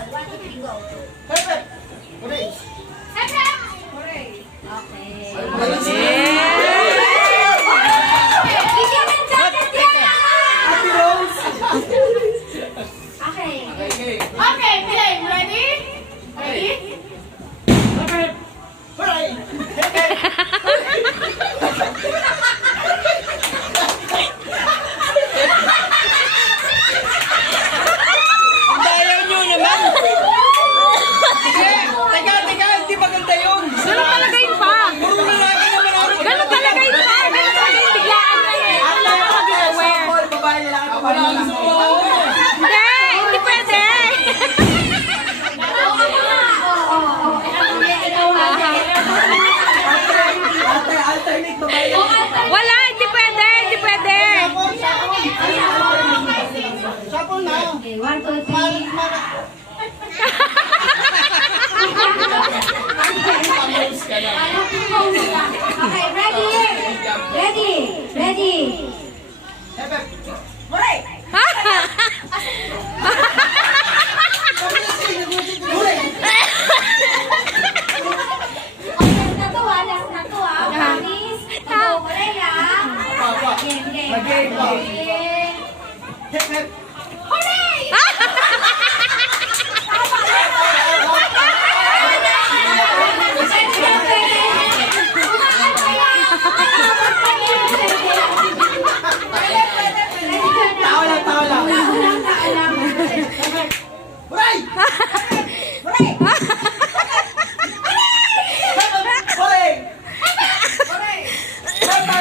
sample. 1, 2, 3, go. Perfect. Hooray. Hooray. Okay. Bigyan ng jacket yan! Happy Rose. Okay. Okay, play. Ready? Ready? Perfect. Hooray. Ang dayaw nyo naman. Teka, hindi maganda yun. Ganun talaga yun pa. Puro lalaki naman ako. Ganun talaga yun pa. Ganun talaga yung biglaan na eh. Wala ka mag-aware. Sample, babae lalaki, babae lalaki. Hindi, hindi pwede. Alternate babae lalaki. Wala, hindi pwede. Hindi pwede. Sample na. Okay, 1, 2, 3. Okay, ready? Ready? Ready? Perfect. Hooray! Natuwa, natuwa. Promise? Hooray ah. Game, game. Game, game. Game. Hep, hep. Hooray! Tao lang, tao lang. Hooray! Hooray! Hooray! I'm very sorry. Hooray! Hooray!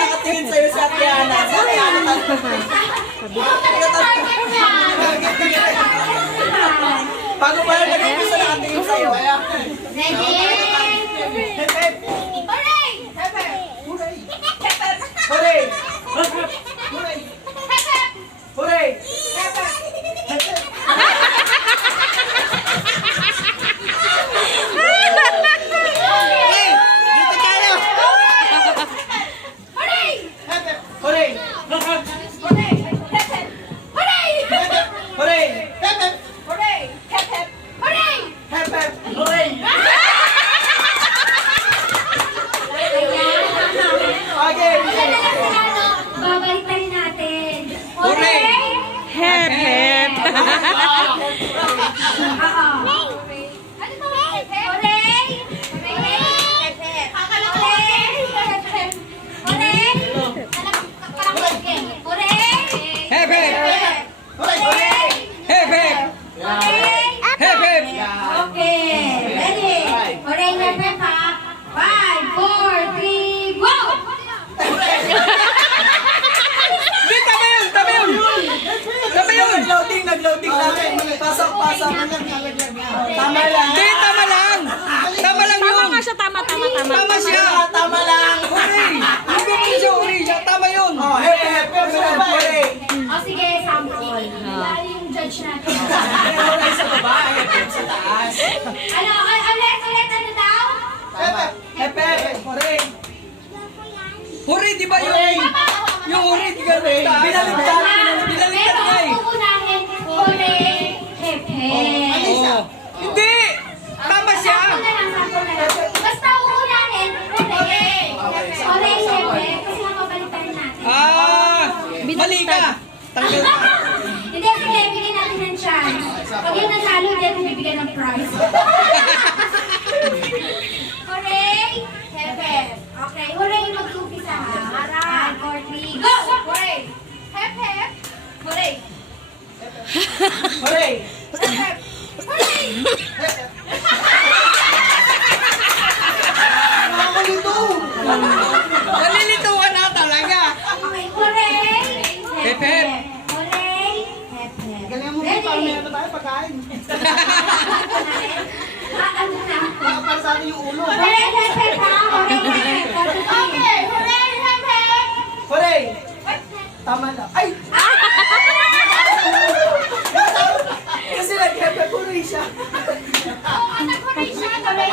Nakatingin sa'yo si Ate Ana. Si Ate Ana bago pa lang nag-umpisa nakatingin sa'yo. Kaya, Ready? hep, hep. Hooray! Hooray! Hooray! Hooray! Hooray! Hey, dito tayo. Hooray! Hooray! Hooray! Hooray! Hooray! Hooray! Hooray! Hep, hep. Hooray! Okay. Babalik na rin natin. Hooray! Hep, hep. Oo. Ano to? Hooray! Hep, hep. Hep, hep. Hep, hep. Okay, ready? Hooray, hep, hep, ha? 5, 4, 3, go! Hindi, tama yun. Nag-loading natin. Pasok. Tama lang. Hindi, tama lang. Tama lang Tama yun. nga siya, tama. Tama siya. Tama lang. Hooray. Hindi ko siya hooray siya. Tama yun. Oh, hep, hep. Hooray! O sige, sample. Lalo yung judge natin. Hooray sa baba, hep, hep sa taas. Ano, ulit, ano daw? Hep, hep. Hooray! Hooray, di ba yun? Yung hooray, di ka Binaligtad. Binaligtad nga eh. Pero uunahin, hooray, hep, hep. Oo. Hindi. Tama siya. Sample na lang. Basta uunahin, hooray. Hooray, hep, hep. Kasi mapapalitan natin. Mali ka. Tanggal ka. Hindi, sige, bigyan natin ng chance. Pag yung nanalo, hindi natin bibigyan ng prize. Hooray! Hepe. Okay, hooray mag-umpisa ha. 5, 4, 3, go! Hooray! Ano na? Para sa akin yung ulo. Hooray, hepe pa! Hooray, hepe! Okay, hooray, hep, hep. Hooray! Tama na. Ay! Kasi nag-hepe hooray siya. Oo, anak, hooray siya. Hooray.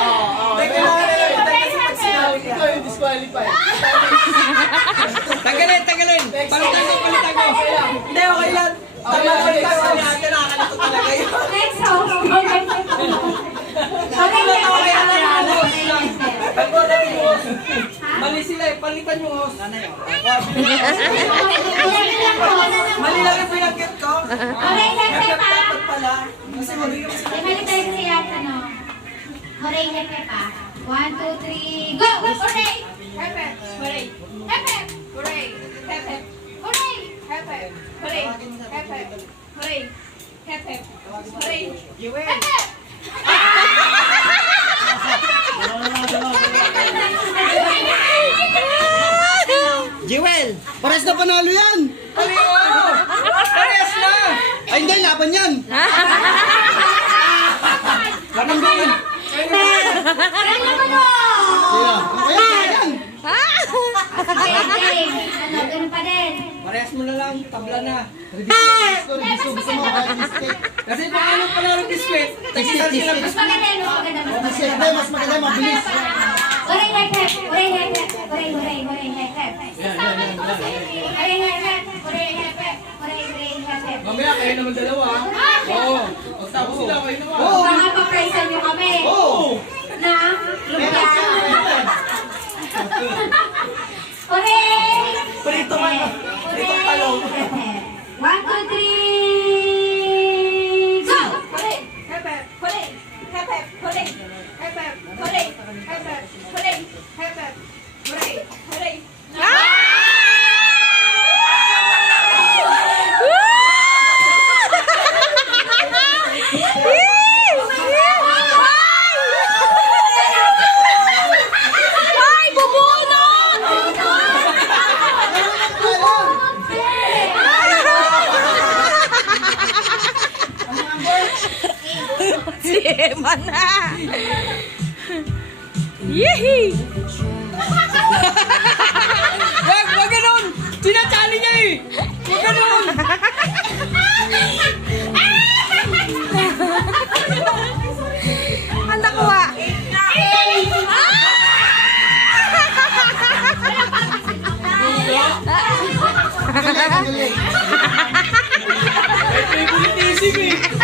May kailangan na lang ito kasi pag sinabi niya. Ikaw yung disqualified. Tagalin, tagalin. Palitan ko, palitan ko. Hindi, okay lang. Tama na ulit ako ni ate, nakakalito talaga yun. Next host. Hooray, hepe! Hooray, hepe! Pagbola yung host. Mali sila eh. Palitan yung host. Mali lang yung pinagkit ko. Hooray, hepe pa! Dapat pala. Kasi mali yung Di balik tayo sa yata, no? Hooray, hepe pa! 1, 2, 3, go! Hooray, hep, hep. Hooray. Hep, hep. Hooray. Hep, hep. Hooray. Hep, hep. Hooray. Hep, hep. Hooray. Hep, hep. Hooray. Hep, hep. Jewel, pares na panalo yan. Mali mo. Parehas na. Ay hindi, laban yan. Ganun din. Kaya mo, no! Kaya yan. Okay, okay. Ano, ganun pa din. Parehas mo na lang. Tabla na. Gusto mo kahit mistake. Kasi paano panalo biskwit? Tagisan sila Mas maganda yun, mas maganda, mas maganda. Hindi, mas maganda, mabilis. Hooray, hepe! Hooray, hepe! Hooray, hooray, hooray, hepe! Hooray, hepe! Hooray, hepe! Hooray, hooray, hepe! Mamaya kayo naman dalawa. Oo. Pagtapos sila kayo naman. Baka pa-pricean nyo kami. Na lumpia. Hooray! Prito man. Prito talong. 1, 2, 3, go! Hooray. Hep, hep. Hooray. Hep, hep. Hooray. Hep, hep. Hooray. Hep, hep. Hooray. Hep, hep. Hooray. Hooray. Ay, bubunot! Si Emma na! Yehey! Wag ganun! Sinachali niya eh! Wag ganun! Ang nakuha! Favorite isip eh!